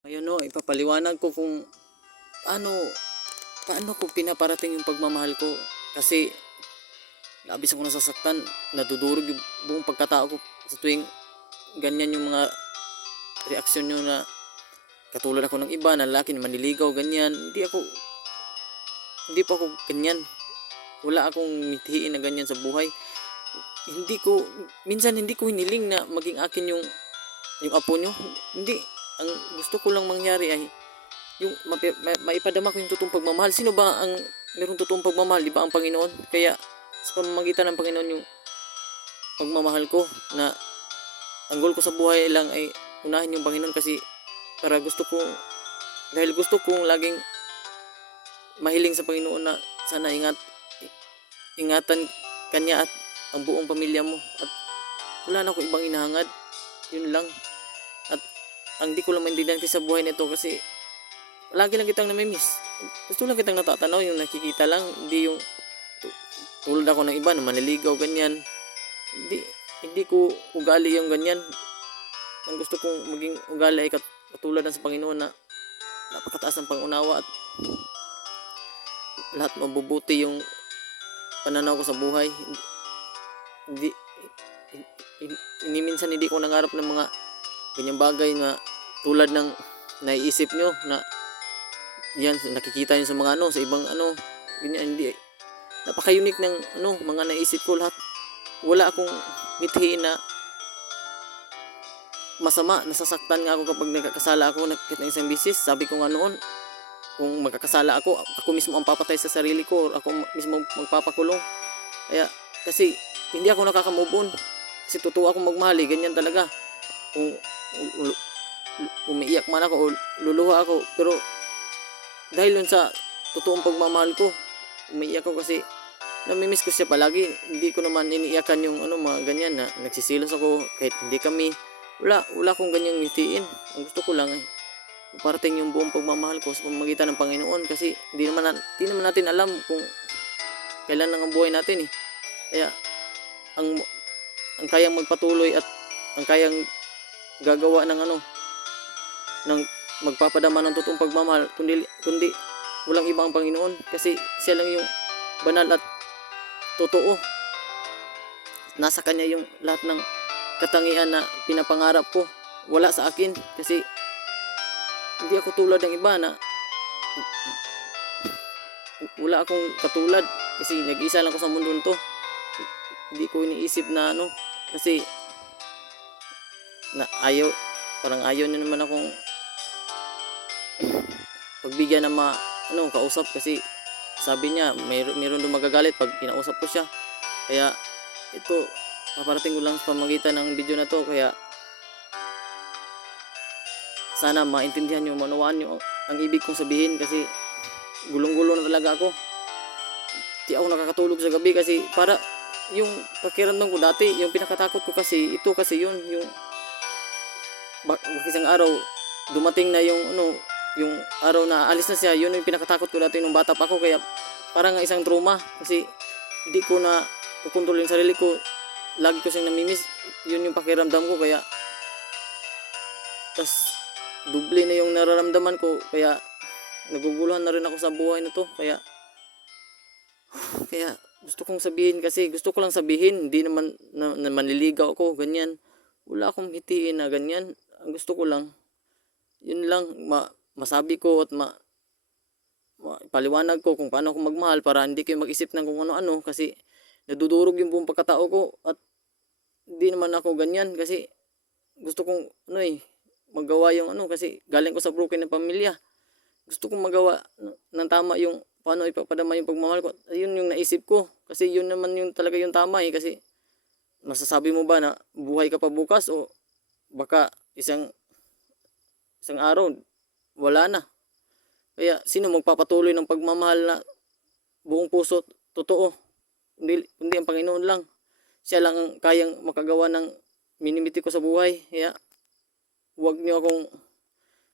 Ayun no, ipapaliwanag ko kung paano paano ko pinaparating yung pagmamahal ko. Kasi labis ako nasasaktan, nadudurog yung buong pagkatao ko sa tuwing ganyan yung mga reaksyon nyo na katulad ako ng iba na lalaki na maniligaw, ganyan. Hindi pa ako ganyan. Wala akong mithiin na ganyan sa buhay. Hindi ko, minsan hindi ko hiniling na maging akin yung apo nyo. Hindi, ang gusto ko lang mangyari ay yung maipadama ko yung totoong pagmamahal. Sino ba ang mayroong totoong pagmamahal? Di ba ang Panginoon? Kaya sa pamamagitan ng Panginoon yung pagmamahal ko, na ang goal ko sa buhay lang ay unahin yung Panginoon, kasi para dahil gusto kong laging mahiling sa Panginoon na sana ingatan kanya at ang buong pamilya mo, at wala na ako ibang inahangad. Yun lang. At ang di ko lang maintindihan kasi sa buhay nito, kasi lagi lang kitang namimiss. Gusto lang kitang natatanaw, yung nakikita lang, hindi yung tulad ako ng iba na manliligaw, ganyan. Hindi ko ugali yung ganyan. Ang gusto kong maging ugali ay katulad ng sa Panginoon, na napakataas ng pangunawa at lahat mabubuti yung pananaw ko sa buhay. Hindi, minsan hindi ko nangarap ng mga ganyang bagay na tulad ng naiisip nyo na yan, nakikita nyo sa mga sa ibang ganyan. Hindi, napaka-unique ng mga naisip ko lahat. Wala akong mithiin na masama. Nasasaktan nga ako kapag nagkakasala ako. Nakita ng isang bisis, sabi ko nga noon, kung magkakasala ako mismo ang papatay sa sarili ko, or ako mismo magpapakulong. Kaya kasi hindi ako nakaka-move on, kasi totoo akong magmahal, ganyan talaga. Kung umiiyak man ako o luluha ako, pero dahil yun sa totoong pagmamahal ko, umiiyak ako kasi namimiss ko siya palagi. Hindi ko naman iniiyakan yung mga ganyan na nagsisilos ako kahit hindi kami. Wala akong ganyang mitiin. Ang gusto ko lang ay parating yung buong pagmamahal ko sa pamamagitan ng Panginoon, kasi hindi naman natin alam kung kailan lang ang buhay natin eh. Kaya ang kayang magpatuloy at ang kayang gagawa ng ng magpapadama ng totoong pagmamahal, kundi walang iba ang Panginoon, kasi siya lang yung banal at totoo. Nasa kanya yung lahat ng katangian na pinapangarap ko. Wala sa akin, kasi hindi ako tulad ng iba na wala akong katulad, kasi nag-isa lang ako sa mundo nito. Hindi ko iniisip na kasi na parang ayaw niya naman akong pagbigyan ng kausap, kasi sabi niya mayroon doon magagalit pag kinausap ko siya. Kaya ito, paparating ko lang sa pamagitan ng video na to. Kaya sana maintindihan nyo, manawaan nyo ang ibig kong sabihin, kasi gulong-gulo na talaga ako. Di ako nakakatulog sa gabi, kasi para yung pakiramdam ko dati, yung pinakatakot ko kasi ito, kasi yun yung isang araw dumating na yung araw na alis na siya. Yun yung pinakatakot ko dati nung bata pa ako. Kaya parang isang trauma, kasi hindi ko na kukontrol yung sarili ko. Lagi ko siyang namimiss. Yun yung pakiramdam ko. Kaya tas duble na yung nararamdaman ko. Kaya naguguluhan na rin ako sa buhay na to. Kaya gusto kong sabihin, kasi gusto ko lang sabihin, hindi naman na manliligaw ako, ganyan. Wala akong hitiin na ganyan. Ang gusto ko lang, yun lang, masabi ko at paliwanag ko kung paano ako magmahal, para hindi kayo mag-isip ng kung ano-ano, kasi nadudurog yung buong pagkatao ko. At hindi naman ako ganyan, kasi gusto kong magawa yung kasi galing ko sa broken na pamilya. Gusto kong magawa ng tama yung paano ipapadama yung pagmamahal ko. Ayun yung naisip ko, kasi yun naman yung talaga yung tama eh. Kasi masasabi mo ba na buhay ka pa bukas, o baka isang araw wala na. Kaya sino magpapatuloy ng pagmamahal na buong puso, totoo? Hindi ang Panginoon lang. Siya lang ang kayang makagawa ng minimiti ko sa buhay. Kaya huwag niyo akong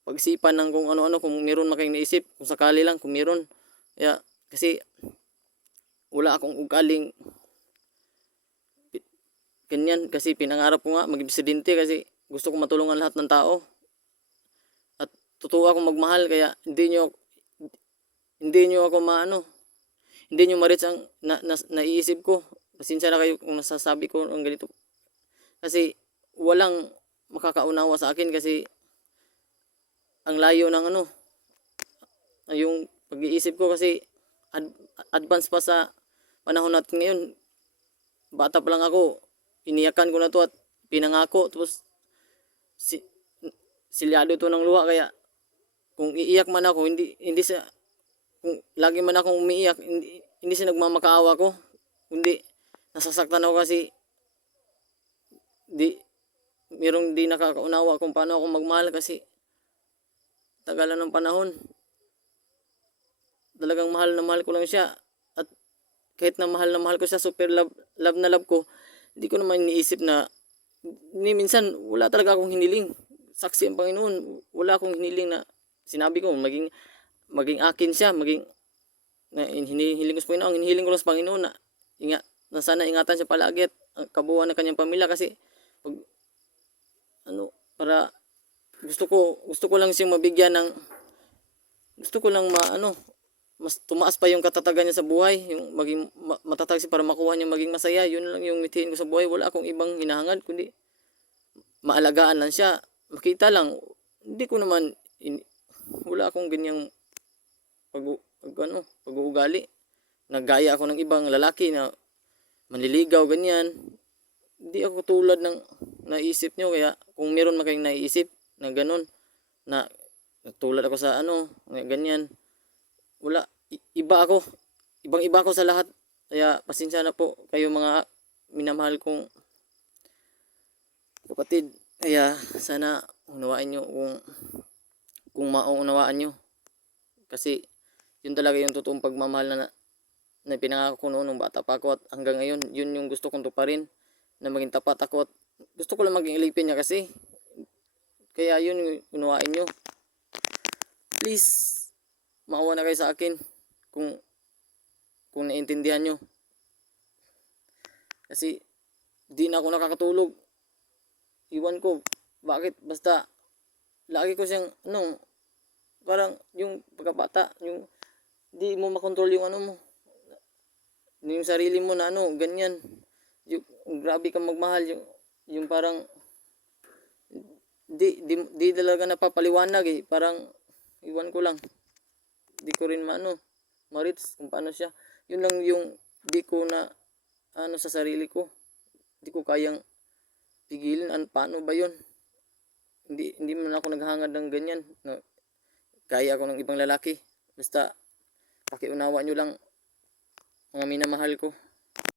pag-isipan ng kung ano-ano, kung meron makayong naisip, kung sakali lang, kung meron. Kaya kasi wala akong ugaling ganyan, kasi pinangarap ko nga maging presidente, kasi gusto ko matulungan lahat ng tao. At totoo akong magmahal, kaya hindi nyo ako maano, hindi nyo ma-reach ang naiisip ko. Pasensya na kayo kung nasasabi ko ng ganito. Kasi walang makakaunawa sa akin, kasi ang layo ng yung pag-iisip ko, kasi advance pa sa panahon natin ngayon. Bata pa lang ako, iniyakan ko na to at pinangako, tapos silyado to ng luha. Kaya kung iiyak man ako, hindi sa, kung lagi man akong umiiyak, hindi siya nagmamakaawa ko, kundi nasasaktan ako, kasi merong di nakakaunawa kung paano ako magmahal, kasi tagalan ng panahon. Talagang mahal na mahal ko lang siya, at kahit na mahal ko siya, super love na love ko, hindi ko naman iniisip na minsan wala talaga akong hiniling. Saksi ang Panginoon, wala akong hiniling na sinabi ko maging akin siya, hinihiling ko sa Panginoon. Ang hinihiling ko lang sa Panginoon na sana ingatan siya palagi at ang kabuuan ng kanyang pamilya, kasi pag para gusto ko lang siyang mabigyan ng, gusto ko lang mas tumaas pa yung katatagan niya sa buhay, yung maging matatag siya para makuha niya maging masaya. Yun lang yung mithiin ko sa buhay. Wala akong ibang hinahangad, kundi maalagaan lang siya, makita lang. Hindi ko naman wala akong ganyang pag-uugali. Naggaya ako ng ibang lalaki na manliligaw, ganyan. Hindi ako tulad ng naisip nyo. Kaya kung meron man kayong naisip na ganun, na tulad ako sa ganyan, wala, ibang iba ako sa lahat. Kaya pasensya na po kayo, mga minamahal kong kapatid. Kaya sana unawain nyo, kung mauunawaan nyo, kasi yun talaga yung totoong pagmamahal na pinangako ko noon nung bata pa ako, at hanggang ngayon yun yung gusto kong tuparin, na maging tapat ako, at gusto ko lang maging ilipin niya, kasi kaya yun yung unawain nyo. Please, maawa na kayo sa akin kung naiintindihan nyo, kasi di na ako nakakatulog. Iwan ko bakit, basta lagi ko siyang parang yung pagkabata, yung di mo makontrol yung mo, yung sarili mo na ganyan, yung grabe kang magmahal, yung parang di talaga napapaliwanag parang iwan ko lang, di ko rin ma-reach kung paano siya. Yun lang yung di ko na sa sarili ko, di ko kayang pigilin. Paano ba yun? Hindi man ako naghangad ng ganyan na kaya ako ng ibang lalaki. Basta pakiunawa nyo lang, mga minamahal ko.